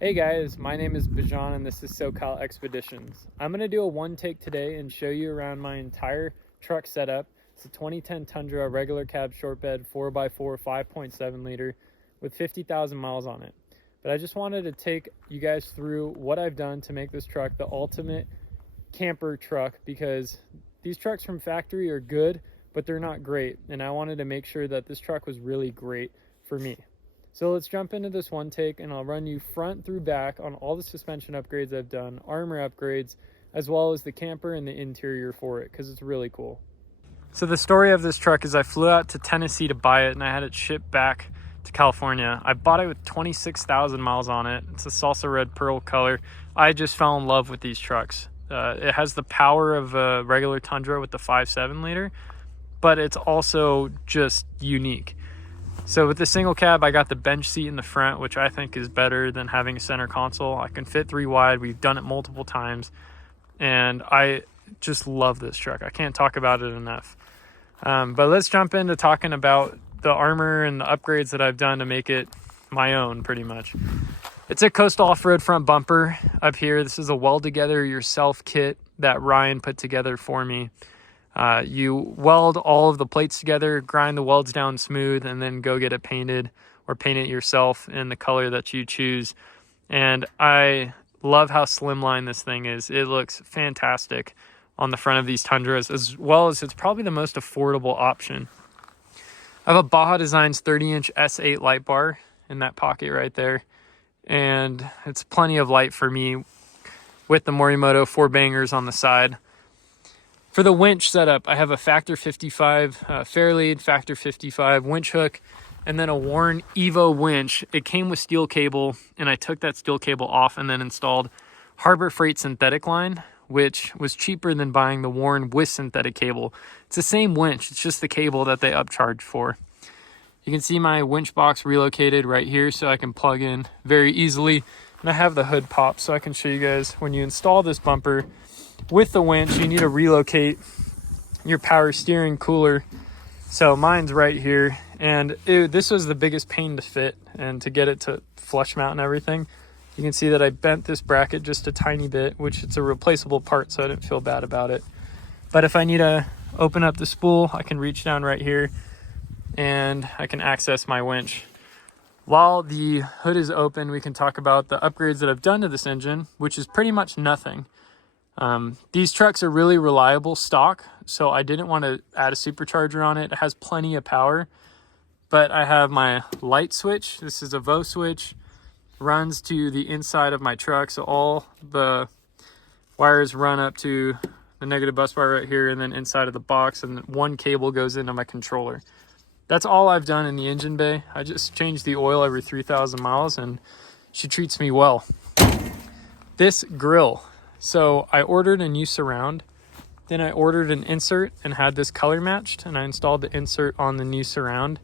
Hey guys, my name is Bajan and this is SoCal Expeditions. I'm going to do a one take today and show you around my entire truck setup. It's a 2010 Tundra regular cab short bed 4x4 5.7 liter with 50,000 miles on it. But I just wanted to take you guys through what I've done to make this truck the ultimate camper truck, because these trucks from factory are good, but they're not great. And I wanted to make sure that this truck was really great for me. So let's jump into this one take and I'll run you front through back on all the suspension upgrades I've done, armor upgrades, as well as the camper and the interior for it, because it's really cool. So the story of this truck is I flew out to Tennessee to buy it and I had it shipped back to California. I bought it with 26,000 miles on it. It's a salsa red pearl color. I just fell in love with these trucks. It has the power of a regular Tundra with the 5.7 liter, but it's also just unique. So with the single cab, I got the bench seat in the front, which I think is better than having a center console. I can fit 3 wide. We've done it multiple times, and I just love this truck. I can't talk about it enough. But let's jump into talking about the armor and the upgrades that I've done to make it my own, pretty much. It's a coastal off-road front bumper up here. This is a weld-together-yourself kit that Ryan put together for me. You weld all of the plates together, grind the welds down smooth, and then go get it painted or paint it yourself in the color that you choose. And I love how slimline this thing is. It looks fantastic on the front of these Tundras, as well as it's probably the most affordable option. I have a Baja Designs 30-inch S8 light bar in that pocket right there, and it's plenty of light for me with the Morimoto 4 bangers on the side. For the winch setup, I have a Factor 55 Fairlead Factor 55 winch hook, and then a Warn Evo winch. It came with steel cable, and I took that steel cable off and then installed Harbor Freight synthetic line, which was cheaper than buying the Warn with synthetic cable. It's the same winch, it's just the cable that they upcharge for. You can see my winch box relocated right here so I can plug in very easily. And I have the hood pop so I can show you guys when you install this bumper with the winch, you need to relocate your power steering cooler. So mine's right here, and this was the biggest pain to fit and to get it to flush mount and everything. You can see that I bent this bracket just a tiny bit, which it's a replaceable part, so I didn't feel bad about it. But if I need to open up the spool, I can reach down right here and I can access my winch. While the hood is open, we can talk about the upgrades that I've done to this engine, which is pretty much nothing. These trucks are really reliable stock, so I didn't want to add a supercharger on it. It has plenty of power, but I have my light switch. This is a VO switch, runs to the inside of my truck, so all the wires run up to the negative bus bar right here and then inside of the box, and one cable goes into my controller. That's all I've done in the engine bay. I just changed the oil every 3,000 miles and she treats me well. This grille. So I ordered a new surround, then I ordered an insert and had this color matched, and I installed the insert on the new surround,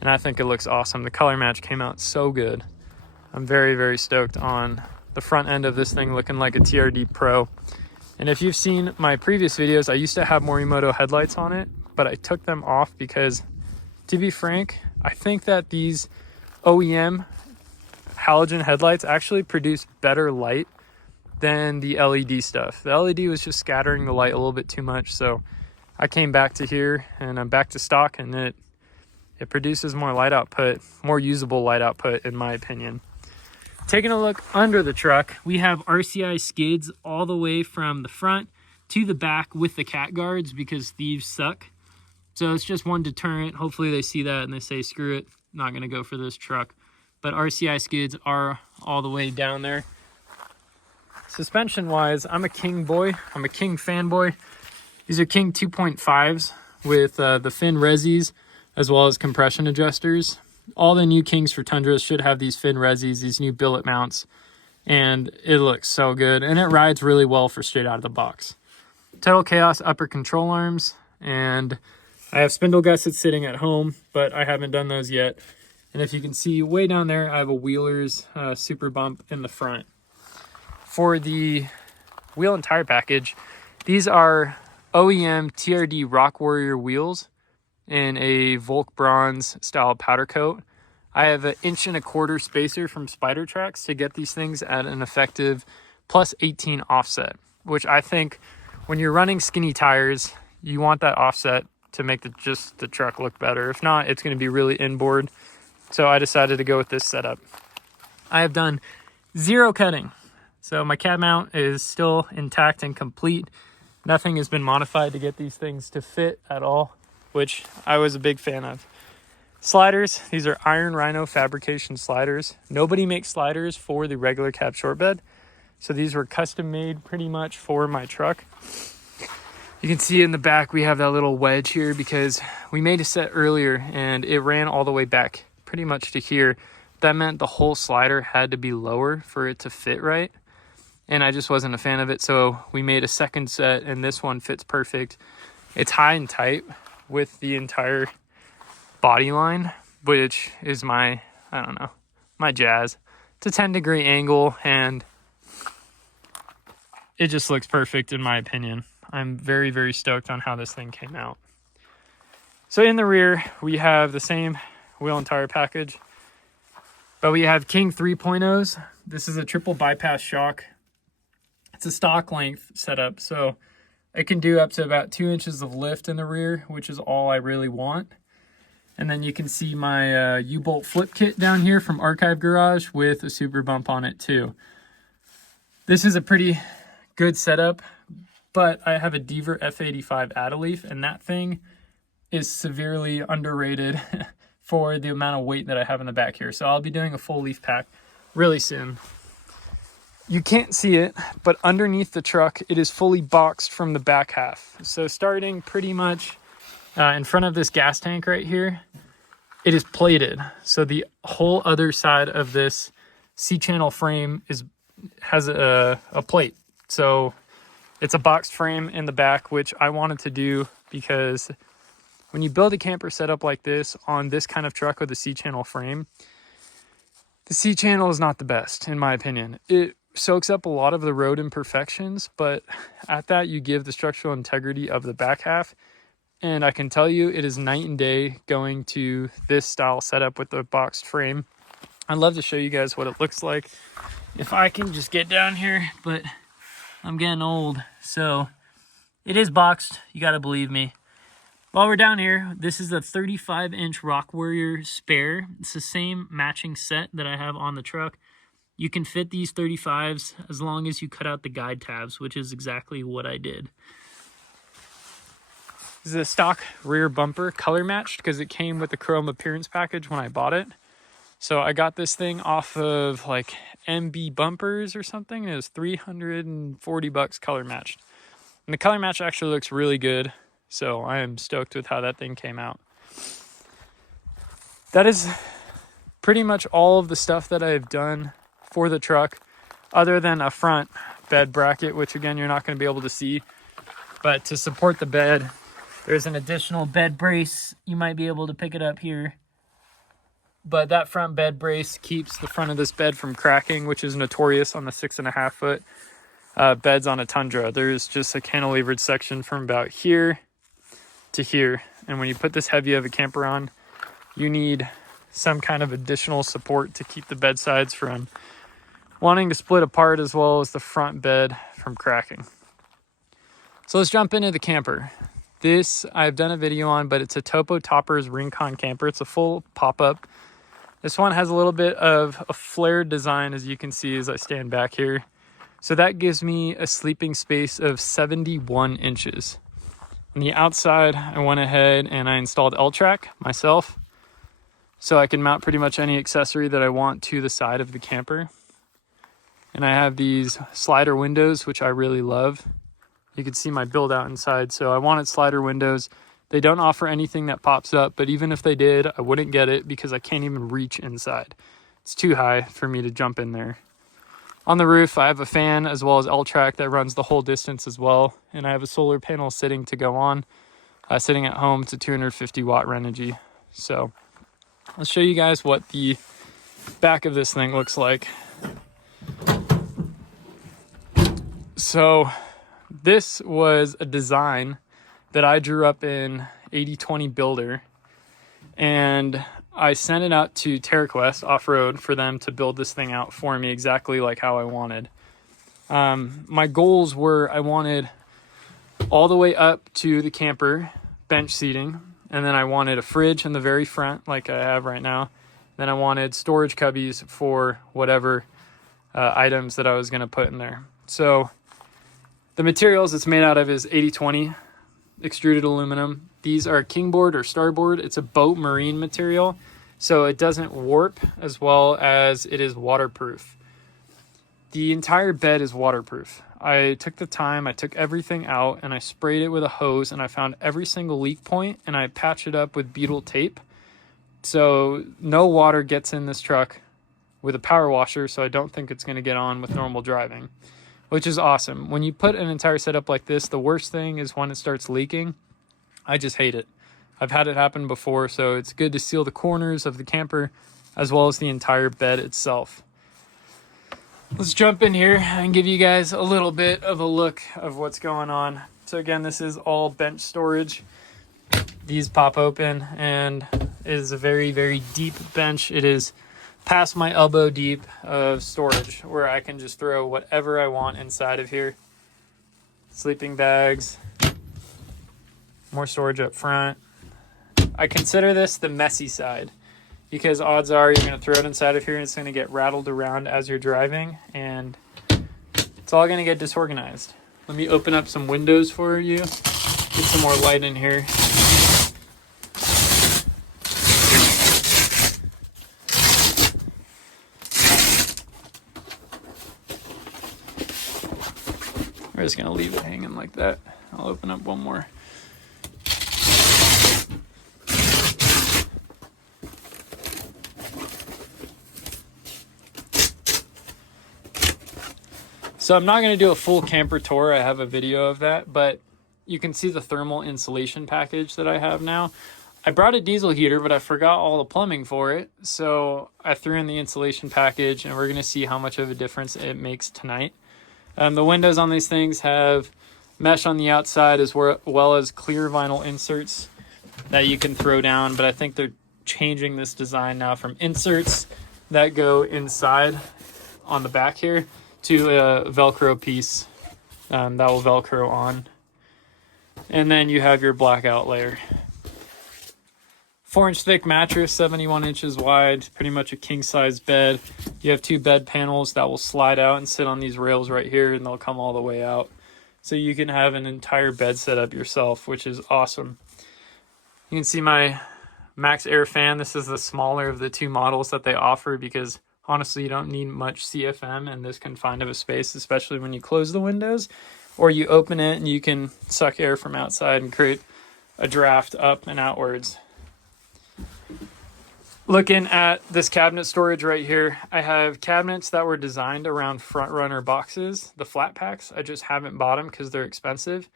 and I think it looks awesome. The color match came out so good. I'm very, very stoked on the front end of this thing looking like a TRD Pro. And if you've seen my previous videos, I used to have Morimoto headlights on it, but I took them off because, to be frank, I think that these OEM halogen headlights actually produce better light than the LED stuff. The LED was just scattering the light a little bit too much, so I came back to here and I'm back to stock, and it produces more light output, more usable light output in my opinion. Taking a look under the truck, we have RCI skids all the way from the front to the back with the cat guards because thieves suck. So it's just one deterrent. Hopefully they see that and they say, screw it, not gonna go for this truck. But RCI skids are all the way down there. Suspension wise, I'm a King boy. I'm a King fanboy. These are King 2.5s with the fin resis as well as compression adjusters. All the new Kings for Tundras should have these fin resis, these new billet mounts, and it looks so good. And it rides really well for straight out of the box. Total Chaos upper control arms, and I have spindle gussets sitting at home, but I haven't done those yet. And if you can see way down there, I have a Wheeler's super bump in the front. For the wheel and tire package, these are OEM TRD Rock Warrior wheels in a Volk Bronze style powder coat. I have an 1.25 inch spacer from Spider Tracks to get these things at an effective plus 18 offset, which I think when you're running skinny tires, you want that offset to make the truck look better. If not, it's going to be really inboard. So I decided to go with this setup. I have done 0 cutting. So my cab mount is still intact and complete. Nothing has been modified to get these things to fit at all, which I was a big fan of. Sliders, these are Iron Rhino fabrication sliders. Nobody makes sliders for the regular cab short bed. So these were custom made pretty much for my truck. You can see in the back, we have that little wedge here because we made a set earlier and it ran all the way back pretty much to here. That meant the whole slider had to be lower for it to fit right. And I just wasn't a fan of it. So we made a second set and this one fits perfect. It's high and tight with the entire body line, which is my, I don't know, my jazz. It's a 10-degree angle and it just looks perfect in my opinion. I'm very, very stoked on how this thing came out. So in the rear, we have the same wheel and tire package, but we have King 3.0s. This is a triple bypass shock. It's a stock length setup, so it can do up to about 2 inches of lift in the rear, which is all I really want. And then you can see my U-bolt flip kit down here from Archive Garage with a super bump on it too. This is a pretty good setup, but I have a Deaver F85 Adeleaf, and that thing is severely underrated for the amount of weight that I have in the back here. So I'll be doing a full leaf pack really soon. You can't see it, but underneath the truck, it is fully boxed from the back half. So starting pretty much in front of this gas tank right here, it is plated. So the whole other side of this C-channel frame has a plate. So it's a boxed frame in the back, which I wanted to do because when you build a camper setup like this on this kind of truck with a C-channel frame, the C-channel is not the best, in my opinion. It soaks up a lot of the road imperfections, but at that, you give the structural integrity of the back half. And I can tell you, it is night and day going to this style setup with the boxed frame. I'd love to show you guys what it looks like if I can just get down here, but I'm getting old. So it is boxed, you gotta believe me. While we're down here, this is a 35-inch Rock Warrior spare. It's the same matching set that I have on the truck. You can fit these 35s as long as you cut out the guide tabs, which is exactly what I did. This is a stock rear bumper, color matched, because it came with the chrome appearance package when I bought it. So I got this thing off of like MB Bumpers or something. And it was $340 color matched. And the color match actually looks really good. So I am stoked with how that thing came out. That is pretty much all of the stuff that I've done for the truck, other than a front bed bracket, which again, you're not going to be able to see. But to support the bed, there's an additional bed brace. You might be able to pick it up here. But that front bed brace keeps the front of this bed from cracking, which is notorious on the 6.5 foot beds on a Tundra. There's just a cantilevered section from about here to here. And when you put this heavy of a camper on, you need some kind of additional support to keep the bed sides from wanting to split apart, as well as the front bed from cracking. So let's jump into the camper. This I've done a video on, but it's a Topo Toppers Rincon camper. It's a full pop-up. This one has a little bit of a flared design, as you can see as I stand back here. So that gives me a sleeping space of 71 inches. On the outside, I went ahead and I installed L-Track myself, so I can mount pretty much any accessory that I want to the side of the camper. And I have these slider windows, which I really love. You can see my build out inside. So I wanted slider windows. They don't offer anything that pops up, but even if they did, I wouldn't get it because I can't even reach inside. It's too high for me to jump in there. On the roof, I have a fan as well as L-Track that runs the whole distance as well. And I have a solar panel sitting to go on. Sitting at home, it's a 250 watt Renogy. So let's show you guys what the back of this thing looks like. So this was a design that I drew up in 80/20 Builder, and I sent it out to TerraQuest Off-Road for them to build this thing out for me exactly like how I wanted. My goals were I wanted all the way up to the camper bench seating, and then I wanted a fridge in the very front like I have right now. Then I wanted storage cubbies for whatever items that I was going to put in there. So the materials it's made out of is 80/20 extruded aluminum. These are kingboard or starboard. It's a boat marine material, so it doesn't warp, as well as it is waterproof. The entire bed is waterproof. I took the time, I took everything out, and I sprayed it with a hose, and I found every single leak point, and I patched it up with beetle tape. So no water gets in this truck with a power washer, so I don't think it's going to get on with normal driving, which is awesome. When you put an entire setup like this, the worst thing is when it starts leaking. I just hate it. I've had it happen before, so it's good to seal the corners of the camper as well as the entire bed itself. Let's jump in here and give you guys a little bit of a look of what's going on. So again, this is all bench storage. These pop open, and it is a very, very deep bench. It is past my elbow deep of storage where I can just throw whatever I want inside of here. Sleeping bags, more storage up front. I consider this the messy side because odds are you're going to throw it inside of here and it's going to get rattled around as you're driving, and it's all going to get disorganized. Let me open up some windows for you, get some more light in here. We're just going to leave it hanging like that. I'll open up one more. So I'm not going to do a full camper tour. I have a video of that, but you can see the thermal insulation package that I have now. I brought a diesel heater, but I forgot all the plumbing for it. So I threw in the insulation package, and we're going to see how much of a difference it makes tonight. The windows on these things have mesh on the outside as well as clear vinyl inserts that you can throw down, but I think they're changing this design now from inserts that go inside on the back here to a Velcro piece that will Velcro on. And then you have your blackout layer. 4-inch thick mattress, 71 inches wide, pretty much a king-size bed. You have 2 bed panels that will slide out and sit on these rails right here, and they'll come all the way out. So you can have an entire bed set up yourself, which is awesome. You can see my Max Air fan. This is the smaller of the 2 models that they offer because honestly, you don't need much CFM in this confined of a space, especially when you close the windows or you open it and you can suck air from outside and create a draft up and outwards. Looking at this cabinet storage right here, I have cabinets that were designed around front runner boxes, the flat packs. I just haven't bought them because they're expensive,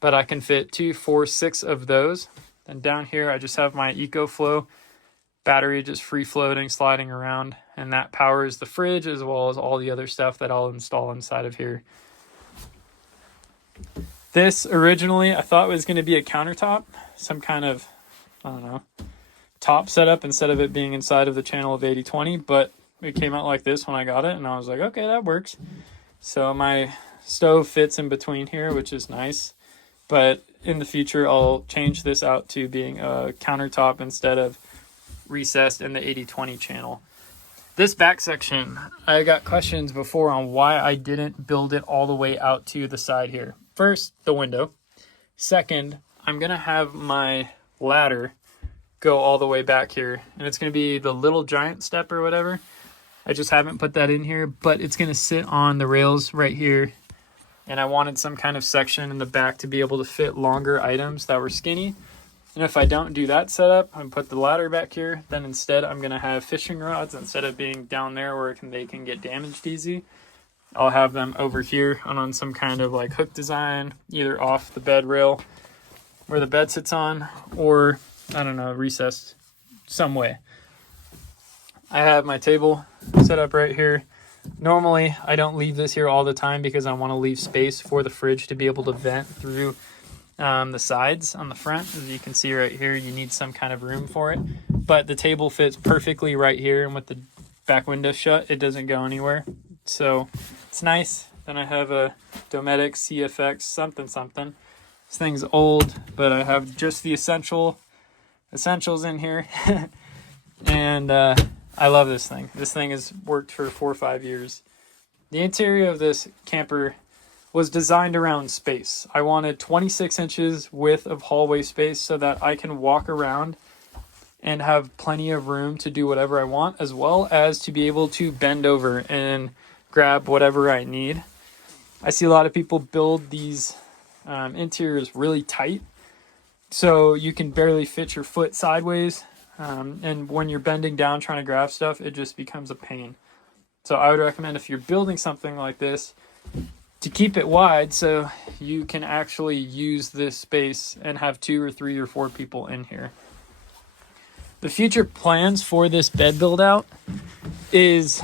but I can fit 2, 4, 6 of those. And down here, I just have my EcoFlow battery just free floating, sliding around, and that powers the fridge as well as all the other stuff that I'll install inside of here. This originally I thought was going to be a countertop, some kind of, I don't know, top setup instead of it being inside of the channel of 80/20, but it came out like this when I got it, and I was like, okay, that works. So my stove fits in between here, which is nice, but in the future I'll change this out to being a countertop instead of recessed in the 80/20 channel. This back section, I got questions before on why I didn't build it all the way out to the side here. First, the window. Second, I'm gonna have my ladder go all the way back here, and it's gonna be the little giant step or whatever. I just haven't put that in here, but it's gonna sit on the rails right here, and I wanted some kind of section in the back to be able to fit longer items that were skinny. And if I don't do that setup and put the ladder back here, then instead I'm gonna have fishing rods instead of being down there where they can get damaged easy. I'll have them over here and on some kind of like hook design, either off the bed rail where the bed sits on, or I don't know, recessed some way. I have my table set up right here. Normally I don't leave this here all the time because I want to leave space for the fridge to be able to vent through the sides on the front. As you can see right here, you need some kind of room for it, but the table fits perfectly right here, and with the back window shut, it doesn't go anywhere, so it's nice. Then I have a Dometic CFX something. This thing's old, but I have just the essentials in here. And I love this thing. This thing has worked for 4 or 5 years. The interior of this camper was designed around space. I wanted 26 inches width of hallway space so that I can walk around and have plenty of room to do whatever I want, as well as to be able to bend over and grab whatever I need. I see a lot of people build these interiors really tight, so you can barely fit your foot sideways. And when you're bending down trying to grab stuff, it just becomes a pain. So I would recommend, if you're building something like this, to keep it wide so you can actually use this space and have 2 or 3 or 4 people in here. The future plans for this bed build out is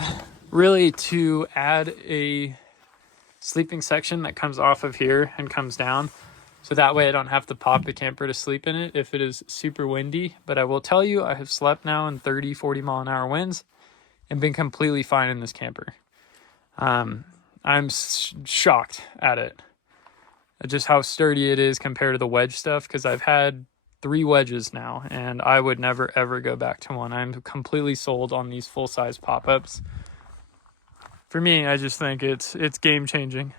really to add a sleeping section that comes off of here and comes down. So that way I don't have to pop the camper to sleep in it if it is super windy. But I will tell you, I have slept now in 30, 40 mile an hour winds and been completely fine in this camper. I'm shocked at it. Just how sturdy it is compared to the wedge stuff, because I've had 3 wedges now and I would never ever go back to one. I'm completely sold on these full-size pop-ups. For me, I just think it's game changing.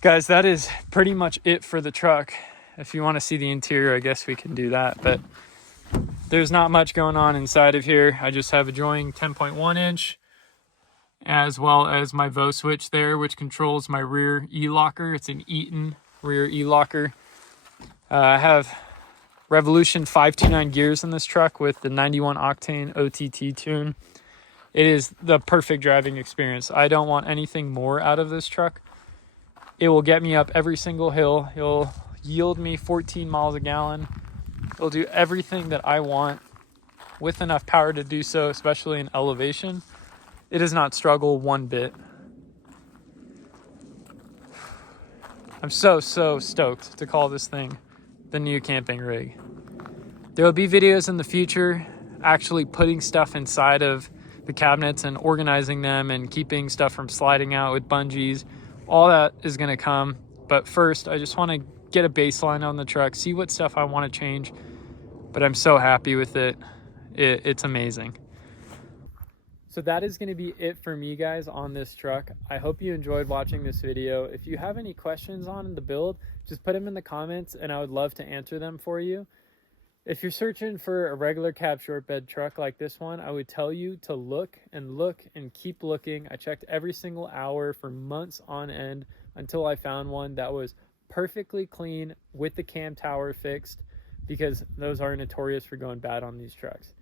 Guys, that is pretty much it for the truck. If you want to see the interior, I guess we can do that, but there's not much going on inside of here. I just have a Joying 10.1 inch, as well as my VO switch there, which controls my rear E-locker. It's an Eaton rear E-locker. I have Revolution 529 gears in this truck with the 91 octane OTT tune. It is the perfect driving experience. I don't want anything more out of this truck. It will get me up every single hill. It'll yield me 14 miles a gallon. It'll do everything that I want with enough power to do so, especially in elevation. It does not struggle one bit. I'm so stoked to call this thing the new camping rig. There will be videos in the future actually putting stuff inside of the cabinets and organizing them and keeping stuff from sliding out with bungees. All that is going to come, but first I just want to get a baseline on the truck, see what stuff I want to change, but I'm so happy with it. It's amazing. So that is going to be it for me, guys, on this truck. I hope you enjoyed watching this video. If you have any questions on the build, just put them in the comments and I would love to answer them for you. If you're searching for a regular cab short bed truck like this one, I would tell you to look and keep looking. I checked every single hour for months on end until I found one that was perfectly clean with the cam tower fixed, because those are notorious for going bad on these trucks.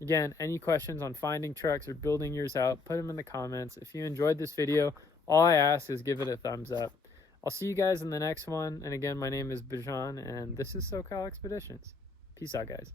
Again, any questions on finding trucks or building yours out, put them in the comments. If you enjoyed this video, all I ask is give it a thumbs up. I'll see you guys in the next one. And again, my name is Bijan and this is SoCal Expeditions. Peace out, guys.